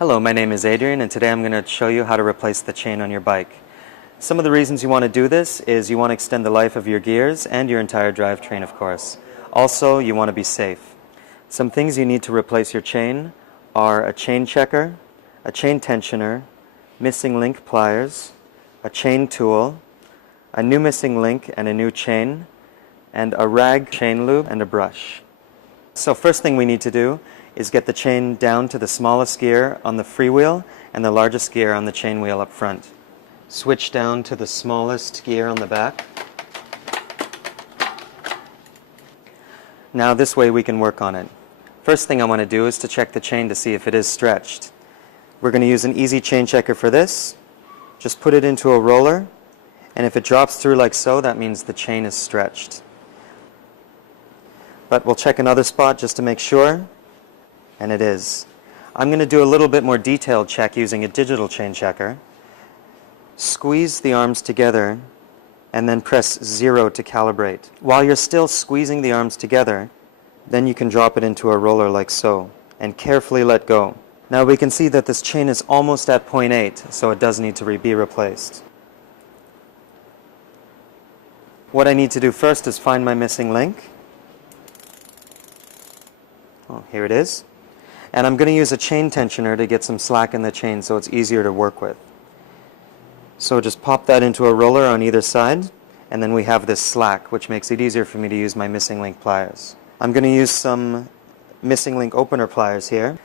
Hello, my name is Adrian, and today I'm going to show you how to replace the chain on your bike. Some of the reasons you want to do this is you want to extend the life of your gears and your entire drivetrain, of course. Also, you want to be safe. Some things you need to replace your chain are a chain checker, a chain tensioner, missing link pliers, a chain tool, a new missing link and a new chain, and a rag chain lube and a brush. So first thing we need to do is get the chain down to the smallest gear on the freewheel and the largest gear on the chain wheel up front. Switch down to the smallest gear on the back. Now this way we can work on it. First thing I want to do is to check the chain to see if it is stretched. We're going to use an easy chain checker for this. Just put it into a roller, and if it drops through like so, that means the chain is stretched. But we'll check another spot just to make sure, and it is. I'm going to do a little bit more detailed check using a digital chain checker. Squeeze the arms together and then press 0 to calibrate. While you're still squeezing the arms together, then you can drop it into a roller like so and carefully let go. Now we can see that this chain is almost at 0.8, so it does need to be replaced. What I need to do first is find my missing link. Oh, here it is. And I'm going to use a chain tensioner to get some slack in the chain so it's easier to work with. So just pop that into a roller on either side, and then we have this slack, which makes it easier for me to use my missing link pliers. I'm going to use some missing link opener pliers here.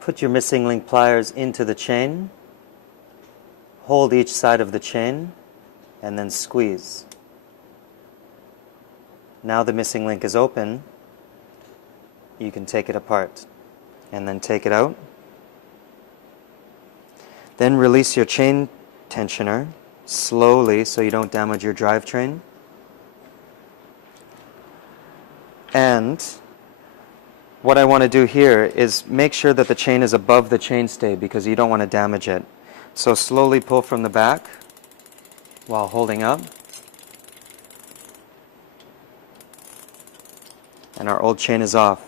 Put your missing link pliers into the chain, hold each side of the chain, and then squeeze. Now the missing link is open, you can take it apart and then take it out. Then release your chain tensioner slowly so you don't damage your drivetrain. And what I want to do here is make sure that the chain is above the chainstay because you don't want to damage it. So slowly pull from the back while holding up. And our old chain is off.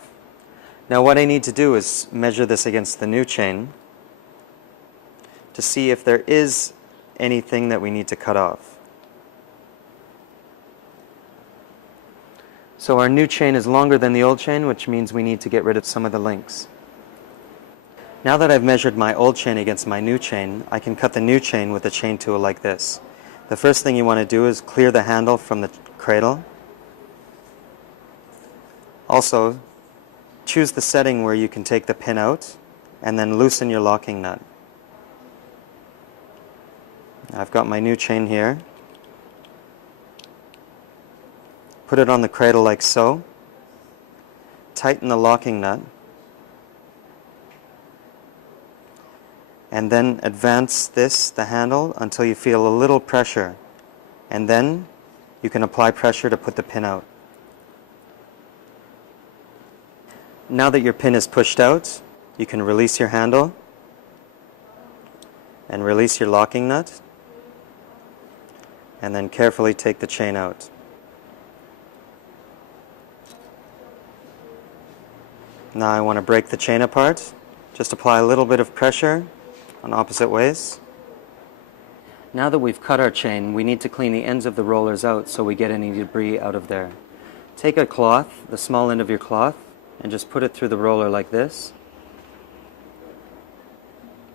Now what I need to do is measure this against the new chain to see if there is anything that we need to cut off. So our new chain is longer than the old chain, which means we need to get rid of some of the links. Now that I've measured my old chain against my new chain, I can cut the new chain with a chain tool like this. The first thing you want to do is clear the handle from the cradle. Also, choose the setting where you can take the pin out and then loosen your locking nut. I've got my new chain here. Put it on the cradle like so. Tighten the locking nut. And then advance the handle, until you feel a little pressure. And then you can apply pressure to put the pin out. Now that your pin is pushed out, you can release your handle and release your locking nut, and then carefully take the chain out. Now I want to break the chain apart. Just apply a little bit of pressure on opposite ways. Now that we've cut our chain, we need to clean the ends of the rollers out so we get any debris out of there. Take a cloth, the small end of your cloth, and just put it through the roller like this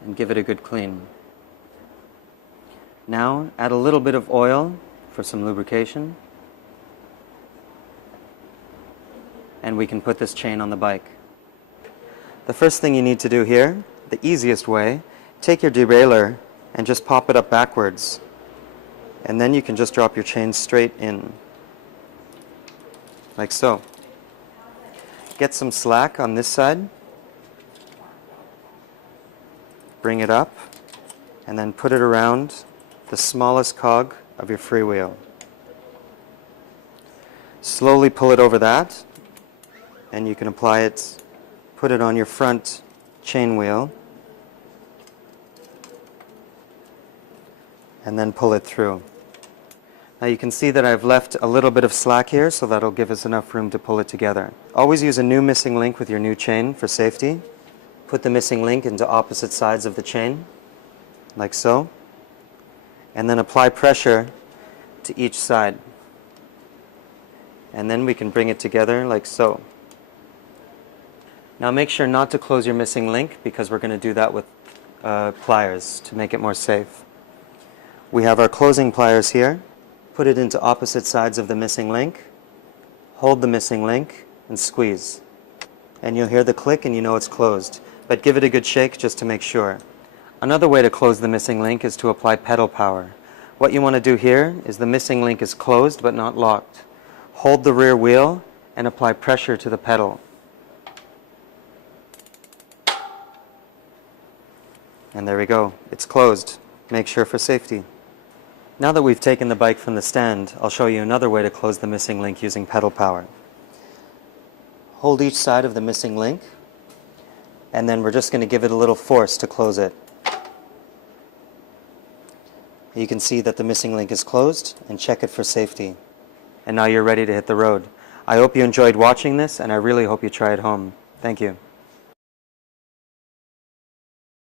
and give it a good clean. Now add a little bit of oil for some lubrication, and we can put this chain on the bike. The first thing you need to do here, the easiest way, take your derailleur and just pop it up backwards, and then you can just drop your chain straight in like so. Get some slack on this side, bring it up, and then put it around the smallest cog of your freewheel. Slowly pull it over that, and you can apply it, put it on your front chain wheel, and then pull it through. Now you can see that I've left a little bit of slack here, so that'll give us enough room to pull it together. Always use a new missing link with your new chain for safety. Put the missing link into opposite sides of the chain, like so, and then apply pressure to each side. And then we can bring it together like so. Now make sure not to close your missing link, because we're going to do that with pliers to make it more safe. We have our closing pliers here. Put it into opposite sides of the missing link, hold the missing link, and squeeze. And you'll hear the click and you know it's closed. But give it a good shake just to make sure. Another way to close the missing link is to apply pedal power. What you want to do here is the missing link is closed but not locked. Hold the rear wheel and apply pressure to the pedal. And there we go. It's closed. Make sure for safety. Now that we've taken the bike from the stand, I'll show you another way to close the missing link using pedal power. Hold each side of the missing link, and then we're just going to give it a little force to close it. You can see that the missing link is closed, and check it for safety. And now you're ready to hit the road. I hope you enjoyed watching this, and I really hope you try it home. Thank you.